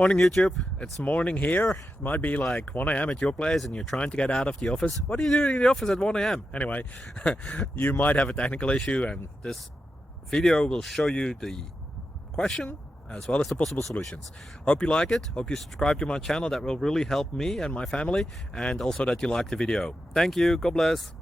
Morning YouTube, it's morning here. It might be like 1 a.m. at your place and you're trying to get out of the office. What are you doing in the office at 1 a.m.? Anyway, you might have a technical issue and this video will show you the question as well as the possible solutions. Hope you like it, hope you subscribe to my channel. That will really help me and my family, and also that you like the video. Thank you, God bless.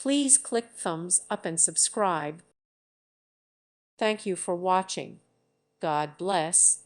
Please click thumbs up and subscribe. Thank you for watching. God bless.